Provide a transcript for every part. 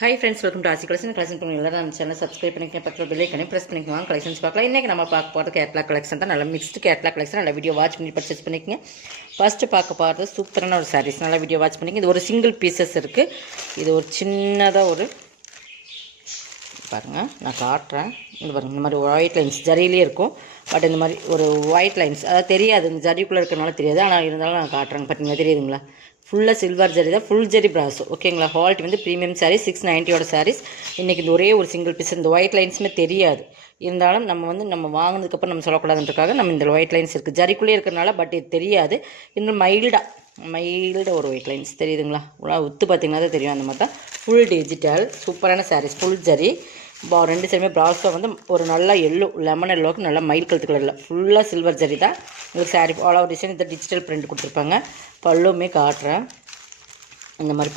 Hi friends, welcome to ஆசி collection பண்ணுவீங்களா? நம்ம சேனல் சப்ஸ்கிரைப் பண்ணிக்கங்க, பக்கத்தில் பெல் ஐக்கனை ப்ரெஸ் பண்ணிக்கலாம். கலெக்ஷன்ஸ் பார்க்கலாம். இன்றைக்கி நம்ம பார்க்க போகிறது கேட்லாக் கலெக்ஷன் தான். நல்ல மிக்ஸ்டு கேட்லாக் கலெக்ஷன். நல்ல வீடியோ வாட்ச் பண்ணி பர்ச்சேஸ் பண்ணிக்கங்க. ஃபஸ்ட்டு பார்க்க போகிறது சூப்பரான ஒரு சாரீஸ். நல்லா வீடியோ வாட்ச் பண்ணிக்கங்க. இது ஒரு சிங்கிள் பீசஸ் இருக்குது. இது ஒரு சின்னதாக ஒரு பாருங்கள், நான் காட்டுறேன். இது பாருங்கள், இந்த மாதிரி ஒயிட் லைன்ஸ் ஜரியிலே இருக்கும். பட் இந்த மாதிரி ஒரு ஒயிட் லைன்ஸ் அதாவது தெரியாது, இந்த ஜரிக்குள்ளே இருக்கிறனால தெரியாது. ஆனால் இருந்தாலும் நான் காட்டுறேன். பார்த்தீங்கன்னா தெரியுதுங்களா? ஃபுல்லாக சில்வர் ஜரி தான், ஃபுல் ஜரி ப்ராஸோ. ஓகேங்களா? குவாலிட்டி வந்து ப்ரீமியம் சாரீஸ், 690 சாரீஸ். இன்றைக்கி இந்த ஒரே ஒரு சிங்கிள் பீஸ், இந்த ஒயிட் லைன்ஸுமே தெரியாது. இருந்தாலும் நம்ம வாங்கினதுக்கப்புறம் நம்ம சொல்லக்கூடாதுன்றக்காக நம்ம இந்த ஒயிட் லைன்ஸ் இருக்குது. ஜரிக்குள்ளே இருக்கிறனால பட் இது தெரியாது. இன்னும் மைல்டாக ஒரு ஒயிட் லைன்ஸ் தெரியுதுங்களா? உத்து பார்த்தீங்கன்னா தான் தெரியும். அந்த மாதிரி தான் ஃபுல் டிஜிட்டல் சூப்பரான சாரீஸ், ஃபுல் ஜரி. ரெண்டு சைடுமே ப்ராஸோ வந்து ஒரு நல்ல லெமன் எல்லோவுக்கு நல்லா மயில் கழுத்து கலரில் ஃபுல்லாக சில்வர் ஜரி தான். உங்களுக்கு சாரீ ஆல் ஓவர் டிசைன் இந்த டிஜிட்டல் பிரிண்ட் கொடுத்துருப்பாங்க. பல்லுமே காட்டுறேன். இந்த மாதிரி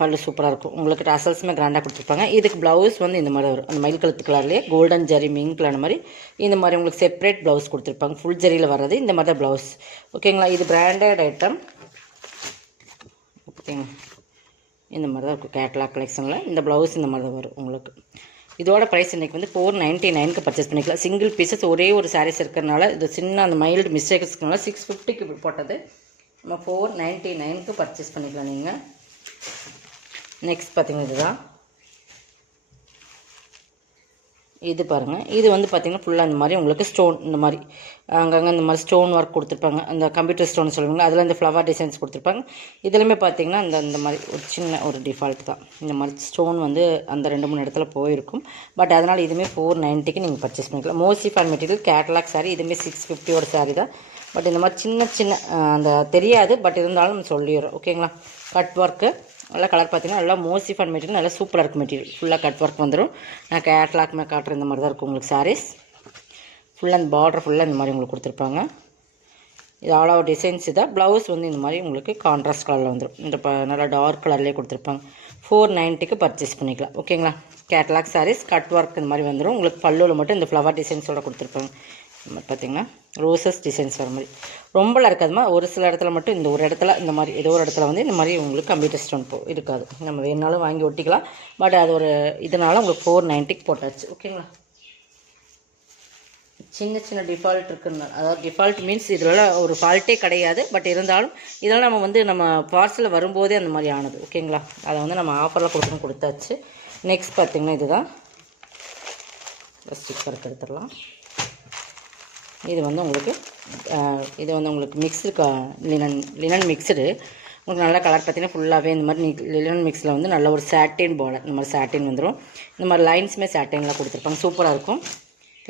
பல்லு சூப்பராக இருக்கும். உங்களுக்கு டசல்ஸுமே கிராண்டாக கொடுத்துருப்பாங்க. இதுக்கு ப்ளவுஸ் வந்து இந்த மாதிரி வரும். அந்த மயில் கழுத்து கலர்லேயே கோல்டன் ஜரி மிங்க் அந்த மாதிரி இந்த மாதிரி உங்களுக்கு செப்பரேட் ப்ளவுஸ் கொடுத்துருப்பாங்க. ஃபுல் ஜரியில் வர்றது இந்த மாதிரி தான் ப்ளவுஸ். ஓகேங்களா? இது பிராண்டட் ஐட்டம். ஓகேங்க, இந்த மாதிரி தான் இருக்கும். கேட்லாக் கலெக்ஷனில் இந்த ப்ளவுஸ் இந்த மாதிரி தான் வரும் உங்களுக்கு. இதோட ப்ரைஸ் இன்றைக்கி வந்து 499க்கு பர்ச்சேஸ் பண்ணிக்கலாம். சிங்கிள் பீசஸ் ஒரே ஒரு சாரீஸ் இருக்கிறனால இது சின்ன அந்த மைல்டு மிஸ்டேக்ஸ் இருக்கனால 650க்கு போட்டது. நம்ம 499க்கு பர்ச்சேஸ் பண்ணிக்கலாம். நீங்கள் நெக்ஸ்ட் பார்த்தீங்கன்னா இதுதான். இது பாருங்கள், இது வந்து பார்த்திங்கன்னா ஃபுல்லாக இந்த மாதிரி உங்களுக்கு ஸ்டோன் இந்த மாதிரி அங்கங்கே இந்த மாதிரி ஸ்டோன் ஒர்க் கொடுத்துருப்பாங்க. அந்த கம்ப்யூட்டர் ஸ்டோன் சொல்லுவாங்க, அதில் இந்த ஃப்ளவர் டிசைன்ஸ் கொடுத்துருப்பாங்க. இதுலையுமே பார்த்திங்கன்னா இந்த மாதிரி ஒரு சின்ன ஒரு டிஃபால்ட் தான். இந்த மாதிரி ஸ்டோன் வந்து அந்த 2-3 இடத்துல போயிருக்கும். பட் அதனால் இதுவுமே 490க்கு நீங்கள் பர்ச்சேஸ் பண்ணிக்கலாம். Mostly for material catalogue sari. இதுவுமே 650 சாரீ தான். பட் இந்த மாதிரி சின்ன அந்த தெரியாது, பட் இருந்தாலும் நம்ம சொல்லிடுறோம். ஓகேங்களா? கட் ஒர்க்கு நல்லா கலர் பார்த்தீங்கன்னா நல்லா மோஸ்ட்லி ஃபார் மெட்டீரியல் நல்லா சூப்பராக இருக்குது. மெட்டீரியல் ஃபுல்லாக கட் ஒர்க் வந்துடும். நான் கேட்லாக்மே காட்டுற இந்த மாதிரி தான் இருக்கும் உங்களுக்கு சாரீஸ். ஃபுல்லாக அந்த பார்டர் ஃபுல்லாக இந்த மாதிரி உங்களுக்கு கொடுத்துருப்பாங்க. இது ஆல் ஓவர் டிசைன்ஸ் இதாக. ப்ளவுஸ் வந்து இந்த மாதிரி உங்களுக்கு கான்ட்ராஸ்ட் கலரில் வந்துடும். இந்த நல்லா டார்க் கலர்லேயே கொடுத்துருப்பாங்க. 490க்கு பர்ச்சேஸ் பண்ணிக்கலாம். ஓகேங்களா? கேட்லாக் சாரீஸ் கட் ஒர்க் இந்த மாதிரி வந்துடும். உங்களுக்கு பல்லுவில் மட்டும் இந்த ஃப்ளவர் டிசைன்ஸோடு கொடுத்துருப்பாங்க. இந்த மாதிரி பார்த்திங்கன்னா ரோசஸ் டிசைன்ஸ் வர மாதிரி ரொம்பலாம் இருக்காதுமா. ஒரு சில இடத்துல மட்டும் இந்த ஒரு இடத்துல இந்த மாதிரி ஏதோ ஒரு இடத்துல வந்து இந்த மாதிரி உங்களுக்கு கம்ப்யூட்டர் ஸ்டோன் இருக்காது. நம்ம வேணாலும் வாங்கி ஒட்டிக்கலாம். பட் அது ஒரு இதனால் உங்களுக்கு 490க்கு போட்டாச்சு. ஓகேங்களா? சின்ன டிஃபால்ட் இருக்குன்னு, அதாவது டிஃபால்ட் மீன்ஸ் இதில் ஒரு ஃபால்ட்டே கிடையாது. பட் இருந்தாலும் இதெல்லாம் நம்ம வந்து நம்ம பார்சலில் வரும்போதே அந்த மாதிரி ஆனது. ஓகேங்களா? அதை வந்து நம்ம ஆஃபரில் கொடுத்தாச்சு. நெக்ஸ்ட் பார்த்திங்கன்னா இதுதான். ஸ்டிக்கருக்கு எடுத்துடலாம். இது வந்து உங்களுக்கு மிக்ஸ்டு லினன் மிக்ஸ்டு. உங்களுக்கு நல்ல கலர் பார்த்தீங்கன்னா ஃபுல்லாகவே இந்த மாதிரி லினன் மிக்ஸில் வந்து நல்ல ஒரு சாட்டின் பார்டர். இந்த மாதிரி சாட்டின் வந்துடும். இந்த மாதிரி லைன்ஸுமே சாட்டினில் கொடுத்துருப்பாங்க. சூப்பராக இருக்கும்.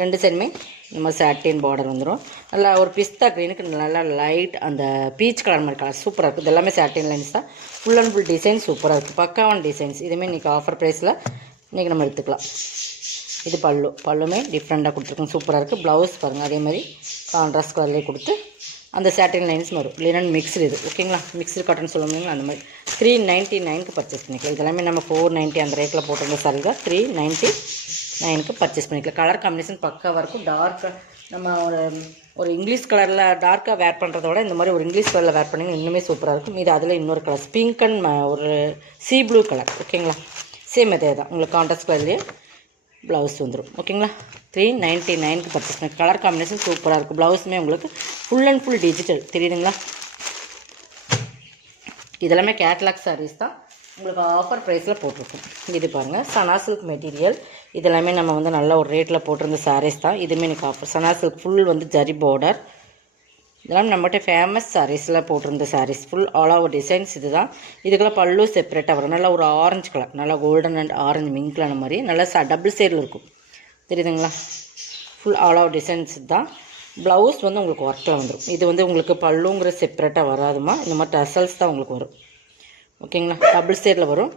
ரெண்டு சைடுமே இந்த மாதிரி சாட்டின் பார்டர் வந்துடும். நல்லா ஒரு பிஸ்தா க்ரீனுக்கு நல்லா லைட் அந்த பீச் கலர் மாதிரி கலர் சூப்பராக இருக்கும். இது எல்லாமே சாட்டின் லைன்ஸ் தான். ஃபுல் அண்ட் ஃபுல் டிசைன் சூப்பராக இருக்குது. பக்காவான டிசைன்ஸ். இதுவுமே இன்றைக்கி ஆஃபர் ப்ரைஸில் இன்றைக்கி நம்ம எடுத்துக்கலாம். இது பல்லுமே டிஃப்ரெண்ட்டாக கொடுத்துருக்கோம். சூப்பராக இருக்குது. ப்ளவுஸ் பாருங்கள், அதே மாதிரி கான்ட்ராஸ்ட் கலர்லேயே கொடுத்து அந்த சாட்டின் லைன்ஸ் வரும். லினன் மிக்ஸ்டு இது. ஓகேங்களா? மிக்ஸ்டு காட்டன் சொல்லுவாங்களா அந்த மாதிரி 399க்கு பர்ச்சேஸ் பண்ணிக்கலாம். இதெல்லாமே நம்ம 490 அந்த ரேட்டில் போட்டிருந்த சாரி தான் 399க்கு பர்ச்சேஸ் பண்ணிக்கலாம். கலர் காம்பினேஷன் பக்காவாக இருக்கும். டார்க்காக நம்ம ஒரு இங்கிலீஷ் கலரில் டார்க்காக வேர் பண்ணுறதோட இந்த மாதிரி ஒரு இங்கிலீஷ் கலரில் வேர் பண்ணிங்கன்னா இன்னுமே சூப்பராக இருக்கும். இது அதில் இன்னொரு கலர் பிங்க் அண்ட் ஒரு சீ ப்ளூ கலர். ஓகேங்களா? சேம் அதே தான். உங்களுக்கு கான்ட்ராஸ்ட் கலர்லேயே ப்ளவுஸ் வந்துடும். ஓகேங்களா? 399க்கு பர்ச்சேஸ் பண்ணி கலர் காம்பினேஷன் சூப்பராக இருக்குது. ப்ளவுஸுமே உங்களுக்கு ஃபுல் அண்ட் ஃபுல் டிஜிட்டல் தெரியுதுங்களா? இதெல்லாமே கேட்லாக் சாரீஸ் தான். உங்களுக்கு ஆஃபர் ப்ரைஸில் போட்டிருக்கும். இது பாருங்கள், சனா சில்க் மெட்டீரியல். இதெல்லாமே நம்ம வந்து நல்ல ஒரு ரேட்டில் போட்டிருந்த சாரீஸ் தான். இதுவுமே எனக்கு ஆஃபர். சனா சில்க் ஃபுல் வந்து ஜரி பார்டர். இதெல்லாம் நம்மகிட்ட ஃபேமஸ் சாரீஸில் போட்டிருந்த sarees. Full all over designs இது தான். இதுக்கெல்லாம் பல்லு செப்பரேட்டாக வரும். நல்லா ஒரு ஆரஞ்சு கலர், நல்லா கோல்டன் அண்ட் ஆரஞ்சு மிங்க்லான மாதிரி நல்லா டபுள் சைடில் இருக்கும். தெரியுதுங்களா? ஃபுல் ஆல் ஓவர் டிசைன்ஸ் தான். ப்ளவுஸ் வந்து உங்களுக்கு ஒர்க்கில் வந்துடும். இது வந்து உங்களுக்கு பல்லுங்கிற செப்பரேட்டாக வராதுமா. இந்த மாதிரி டசல்ஸ் தான் உங்களுக்கு வரும். ஓகேங்களா? டபுள் சைடில் வரும்.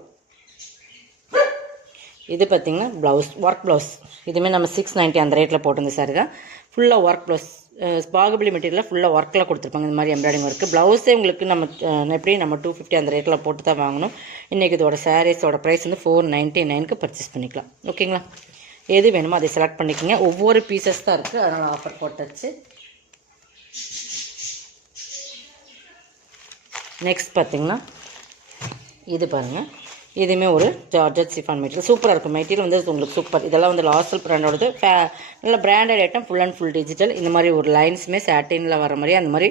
இது பார்த்திங்கன்னா ஒர்க் ப்ளவுஸ். இதுவுமே நம்ம 690 அந்த ரேட்டில் போட்டிருந்த சாரி தான். ஃபுல்லாக ஒர்க் ப்ளவுஸ். பாகுபலி மெட்டீரியலில் ஃபுல்லாக ஒர்க்கில் கொடுத்துருப்பாங்க. இந்த மாதிரி எம்ப்ராய்டிங் ஒர்க்கு. ப்ளவுஸே உங்களுக்கு நம்ம 250 அந்த ரேட்டில் போட்டு தான் வாங்கணும். இன்றைக்கி இதோட சாரீஸோட ப்ரைஸ் வந்து 499க்கு பர்ச்சேஸ் பண்ணிக்கலாம். ஓகேங்களா? எது வேணுமோ அதை செலக்ட் பண்ணிக்கோங்க. ஒவ்வொரு பீசஸ் தான் இருக்குது, அதனால் ஆஃபர் போட்டாச்சு. நெக்ஸ்ட் பார்த்திங்கன்னா இது பாருங்கள், இதுவுமே ஒரு ஜார்ஜட் சிஃபான் மெட்டீரியல். சூப்பராக இருக்கும் மெட்டீரியல் வந்து உங்களுக்கு சூப்பர். இதெல்லாம் வந்து லாஸ்டல் பிராண்டோடது. நல்ல branded item, full and full digital. இந்த மாதிரி ஒரு லைன்ஸுமே சாட்டினில் வர மாதிரி, அந்த மாதிரி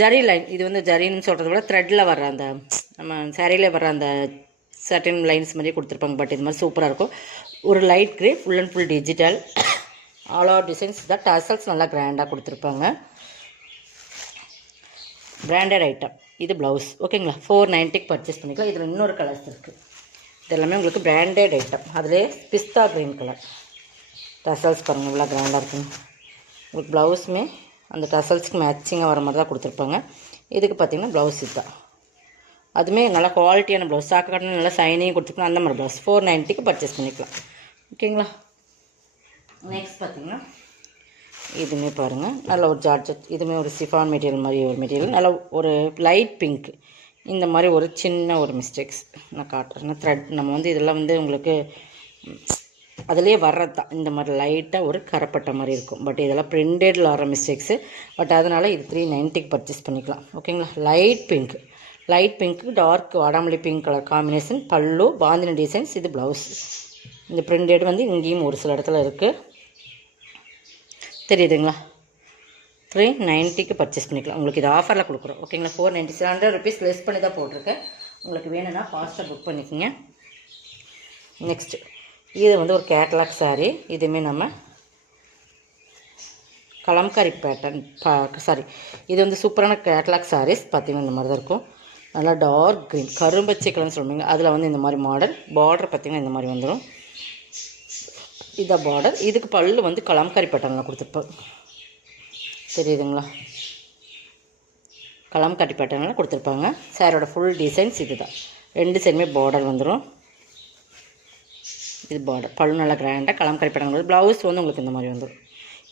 ஜரி லைன். இது வந்து ஜரின்னு சொல்கிறத விட த்ரெட்டில் வர அந்த நம்ம சாரியில் வர அந்த சாட்டின் லைன்ஸ் மாதிரி கொடுத்துருப்பாங்க. பட் இது மாதிரி சூப்பராக இருக்கும். ஒரு light grey, full and full digital, all over designs தான். டசல்ஸ் நல்லா கிராண்டாக கொடுத்துருப்பாங்க. Branded item. இது ப்ளவுஸ். ஓகேங்களா, 490க்கு பர்ச்சேஸ் பண்ணிக்கலாம். இதில் இன்னொரு கலர்ஸ் இருக்குது. இது எல்லாமே உங்களுக்கு பிராண்டட் ஐட்டம். அதிலே பிஸ்தா க்ரீன் கலர். டசல்ஸ் பாருங்கள் இவ்வளோ கிராண்டாக இருக்குங்க. உங்களுக்கு ப்ளவுஸுமே அந்த டசல்ஸ்க்கு மேட்சிங்காக வர மாதிரி தான் கொடுத்துருப்பாங்க. இதுக்கு பார்த்திங்கன்னா ப்ளவுஸ் இதுதான். அதுவுமே நல்லா குவாலிட்டியான ப்ளவுஸ். சாக்கு காட்டின நல்லா சைனிங் கொடுத்துருக்கணும். அந்த மாதிரி ப்ளவுஸ் 490க்கு பர்ச்சேஸ் பண்ணிக்கலாம். ஓகேங்களா. நெக்ஸ்ட் பார்த்திங்கன்னா இதுவுமே பாருங்கள், நல்ல ஒரு ஜார்ஜட். இதுவுமே ஒரு சிஃபான் மெட்டீரியல் மாதிரி ஒரு மெட்டீரியல். நல்ல ஒரு லைட் பிங்க். இந்த மாதிரி ஒரு சின்ன ஒரு மிஸ்டேக்ஸ் நான் காட்டுறேங்க. த்ரெட் நம்ம வந்து இதெல்லாம் வந்து உங்களுக்கு அதிலே வர்றது தான். இந்த மாதிரி லைட்டாக ஒரு கரப்பட்ட மாதிரி இருக்கும். பட் இதெல்லாம் பிரிண்டடில் வர மிஸ்டேக்ஸு. பட் அதனால் இது 390க்கு பர்ச்சேஸ் பண்ணிக்கலாம். ஓகேங்களா. லைட் பிங்க்கு டார்க் வாடாமல்லி pink colour combination. Pallu bandhani designs. இது ப்ளவுஸ். இந்த பிரிண்டட் வந்து இங்கேயும் ஒரு சில இடத்துல இருக்குது, தெரியுதுங்களா. 390க்கு பர்ச்சேஸ் பண்ணிக்கலாம். உங்களுக்கு இது ஆஃபரில் கொடுக்குறோம். ஓகேங்களா. 490, 700 ருபீஸ் லெஸ் பண்ணி தான் போட்டிருக்கேன். உங்களுக்கு வேணும்னா ஃபாஸ்ட்டாக புக் பண்ணிக்கோங்க. நெக்ஸ்ட்டு இது வந்து ஒரு கேட்லாக் சாரீ. இதுவுமே நம்ம கலம்காரி பேட்டர்ன் இது வந்து சூப்பரான கேட்லாக் சாரீஸ். பார்த்திங்கன்னா இந்த மாதிரி தான் இருக்கும். நல்லா டார்க் க்ரீன், கரும்பச்சை கலர்னு சொல்லுவீங்க. அதில் வந்து இந்த மாதிரி மாடல். பார்டர் பார்த்திங்கன்னா இந்த மாதிரி வந்துடும். இதான் பார்டர். இதுக்கு பல்லு வந்து கலம்காரி பேட்டர்னில் கொடுத்துருப்போம், தெரியுதுங்களா. கலம்காரி பேட்டர்னில் கொடுத்துருப்பாங்க. சாரோட ஃபுல் டிசைன்ஸ் இது தான். 2 சைடுமே பார்டர் வந்துடும். இது பார்டர். பல்லு நல்லா கிராண்டாக கலம்காரி பேட்டர்ன். ப்ளவுஸ் வந்து உங்களுக்கு இந்த மாதிரி வந்துடும்.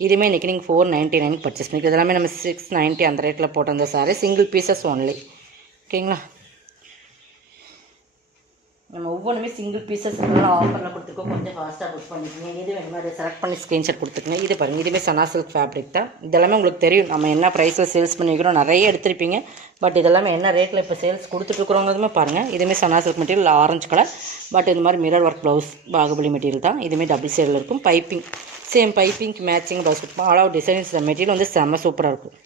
இதுவுமே இன்றைக்கி நீங்கள் 499 பர்ச்சேஸ் பண்ணிக்கலாம். இதெல்லாமே நம்ம 690 அந்த ரேட்டில் போட்டிருந்த சாரி. Single pieces only. ஓகேங்களா. நம்ம ஒவ்வொன்றுமே சிங்கிள் பீசஸ் நல்லா ஆஃபரில் கொடுத்துருக்கோம். கொஞ்சம் ஃபாஸ்ட்டாக புக் பண்ணிக்கோங்க. இது வேணும் மாதிரி செலக்ட் பண்ணி ஸ்க்ரீன்ஷாட் கொடுத்துக்கோங்க. இது பாருங்கள், இதுவுமே சனா சில்க் ஃபேப்ரிக் தான். இதெல்லாமே உங்களுக்கு தெரியும் நம்ம என்ன ப்ரைஸில் சேல்ஸ் பண்ணிக்கிறோம். நிறைய எடுத்திருப்பீங்க. பட் இதெல்லாமே என்ன ரேட்டில் இப்போ சேல்ஸ் கொடுத்துட்ருக்குறோங்கிறதுமே பாருங்கள். இதுவுமே சனா silk material, orange colour. But இந்த மாதிரி mirror work blouse Baahubali material தான். இதுவுமே டபுள் சைடில் இருக்கும். பைப்பிங் சேம் பைப்பிங்க்கு மேட்சிங் ப்ளவுஸ் கொடுப்போம். All out designs. மெட்டீரியல் வந்து செம்ம சூப்பராக இருக்கும்.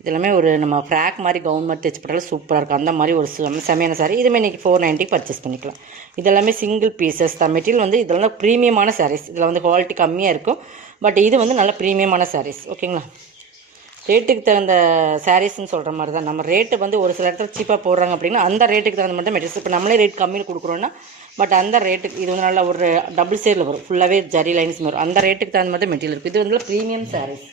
இதெல்லாமே ஒரு நம்ம ஃப்ராக் மாதிரி கவுன் மாதிரி தைச்சு போட்டாலும் சூப்பராக இருக்கும். அந்த மாதிரி ஒரு செமையான சாரீ. இதுவுமே இன்றைக்கி 490 பர்ச்சேஸ் பண்ணிக்கலாம். இதெல்லாமே சிங்கிள் பீசஸ் தான். மெட்டீரியல் வந்து இதெல்லாம் ப்ரீமியமான சாரீஸ். இதில் வந்து குவாலிட்டி கம்மியாக இருக்கும். பட் இது வந்து நல்ல ப்ரீமியமான சாரீஸ். ஓகேங்களா. ரேட்டுக்கு தகுந்த சாரீஸ்ன்னு சொல்கிற மாதிரி தான். நம்ம ரேட்டு வந்து ஒரு சில இடத்துல சீப்பாக போடுறாங்க அப்படின்னா அந்த ரேட்டுக்கு தகுந்த மாதிரி தான் மெட்டீரியல்ஸ். இப்போ நம்மளே ரேட் கம்மியில் கொடுக்குறோன்னா பட் அந்த ரேட்டுக்கு இது வந்து நல்லா ஒரு டபுள் சைடில் வரும். ஃபுல்லாகவே ஜரி லைன்ஸ் வரும். அந்த ரேட்டுக்கு தகுந்த மாதிரி மெட்டீரியல் இருக்குது. இது வந்து ப்ரீமியம் சாரீஸ்.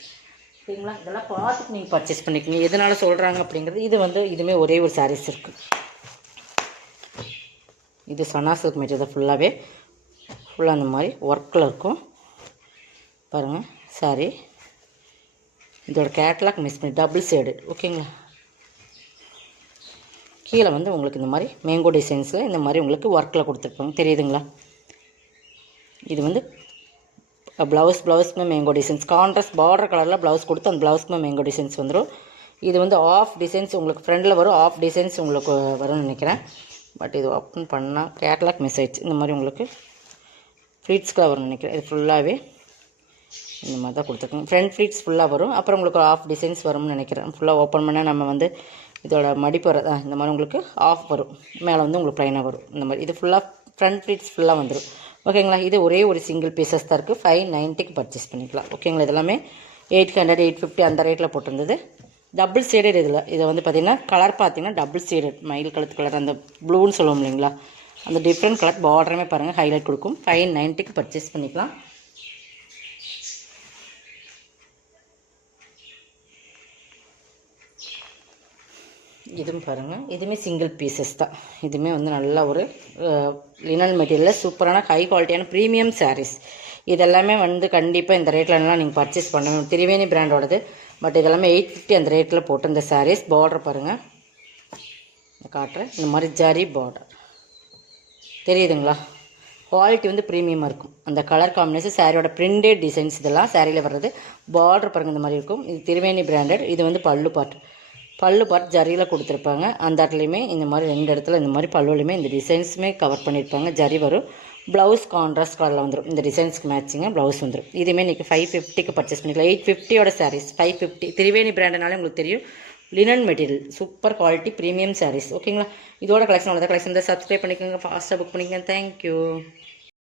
ஓகேங்களா. இதெல்லாம் பார்த்துட்டு நீங்கள் பர்ச்சேஸ் பண்ணிக்கோங்க. எதனால் சொல்கிறாங்க அப்படிங்கிறது. இது வந்து இதுவுமே ஒரே ஒரு சாரீஸ் இருக்குது. இது சனா சில்க் மெட்டீரியல் ஃபுல்லாக அந்த மாதிரி ஒர்க்கில் இருக்கும் பாருங்கள் சாரி. இதோட கேட்லாக் மிஸ் பண்ணி டபுள் ஷேடு. ஓகேங்களா. கீழே வந்து உங்களுக்கு இந்த மாதிரி மேங்கோ டிசைன்ஸில் இந்த மாதிரி உங்களுக்கு ஒர்க்கில் கொடுத்துருப்பாங்க, தெரியுதுங்களா. இது வந்து ப்ளவுஸ்க்குமே மேங்கோ டிசைன்ஸ். கான்ட்ராஸ்ட் பார்டர் கலரில் ப்ளவுஸ் கொடுத்து அந்த ப்ளவுஸ்க்குமே மேங்கோ டிசைன்ஸ் வந்துடும். இது வந்து ஆஃப் டிசைன்ஸ் உங்களுக்கு ஃப்ரண்டில் வரும். ஆஃப் டிசைன்ஸ் உங்களுக்கு வரும்னு நினைக்கிறேன். பட் இது ஓப்பன் பண்ணால் கேட்லாக் மிஸ் ஆயிடுச்சு. இந்த மாதிரி உங்களுக்கு ஃப்ளீட்ஸ்க்காக வரும்னு நினைக்கிறேன். இது ஃபுல்லாகவே இந்த மாதிரி தான் கொடுத்துருக்கோங்க. ஃப்ரண்ட் ஃப்ளீட்ஸ் ஃபுல்லாக வரும். அப்புறம் உங்களுக்கு ஆஃப் டிசைன்ஸ் வரும்னு நினைக்கிறேன். ஃபுல்லாக ஓப்பன் பண்ணால் நம்ம வந்து இதோட மடிப்பு வர இந்த மாதிரி உங்களுக்கு ஆஃப் வரும். மேலே வந்து உங்களுக்கு ப்ளைனாக வரும். இந்த மாதிரி இது ஃபுல்லாக ஃப்ரண்ட் ஃப்ளீட்ஸ் ஃபுல்லாக வந்துடும். ஓகேங்களா. இது ஒரே ஒரு சிங்கிள் பீசஸ் தான் இருக்குது. 590க்கு பர்ச்சேஸ் பண்ணிக்கலாம். ஓகேங்களா. இதெல்லாமே 800, 850 அந்த ரேட்டில் போட்டிருந்தது. Double shaded. இதை வந்து பார்த்திங்கன்னா கலர் பார்த்திங்கன்னா டபுள் ஷேடட் மயில் கலத்து கலர், அந்த ப்ளூன்னு சொல்லுவோம் இல்லைங்களா, அந்த டிஃப்ரெண்ட் கலர் பார்டருமே பாருங்கள் ஹைலைட் கொடுக்கும். 590க்கு பர்ச்சேஸ் பண்ணிக்கலாம். இதுவும் பாருங்கள், இதுவுமே சிங்கிள் பீசஸ் தான். இதுவுமே வந்து நல்ல ஒரு லினன் மெட்டீரியலில் சூப்பரான ஹை குவாலிட்டியான ப்ரீமியம் சாரீஸ். இதெல்லாமே வந்து கண்டிப்பாக இந்த ரேட்லலாம் நீங்கள் பர்ச்சேஸ் பண்ணணும். திரிவேணி பிராண்டோடது. பட் இதெல்லாமே 850 அந்த ரேட்டில் போட்டு இந்த சாரீஸ். பார்டர் பாருங்கள், காட்டுறேன். இந்த மாதிரி ஜரி பார்டர் தெரியுதுங்களா. குவாலிட்டி வந்து ப்ரீமியமாக இருக்கும். அந்த கலர் காம்பினேஷன், சாரியோட பிரிண்டட் டிசைன்ஸ் இதெல்லாம் சாரியில் வர்றது. பார்டர் பாருங்கள் இந்த மாதிரி இருக்கும். இது திரிவேணி பிராண்டட். இது வந்து பல்லு பாட்டு. பல்லு பார்ட் ஜரியில் கொடுத்துருப்பாங்க. அந்த இடத்துலையுமே இந்த மாதிரி 2 இடத்துல இந்த மாதிரி பல்லுலையுமே இந்த டிசைன்ஸுமே கவர் பண்ணியிருப்பாங்க. ஜரி வரும். ப்ளவுஸ் கான்ட்ராஸ்ட் கலரில் வந்துடும். இந்த டிசைன்ஸ்க்கு மேட்சிங்காக ப்ளவுஸ் வந்துடும். இதுவுமே இன்றைக்கி 550க்கு பர்ச்சேஸ் பண்ணிக்கலாம். 850யோட சாரீஸ் 550. திரிவேணி பிராண்டுனாலே உங்களுக்கு தெரியும், linen material, super quality premium sarees. ஓகேங்களா? இதோட கலெக்ஷன் கலெக்ஷன் சப்ஸ்கிரைப் பண்ணிக்கோங்க, ஃபாஸ்ட்டாக புக் பண்ணிக்கோங்க. தேங்க்யூ.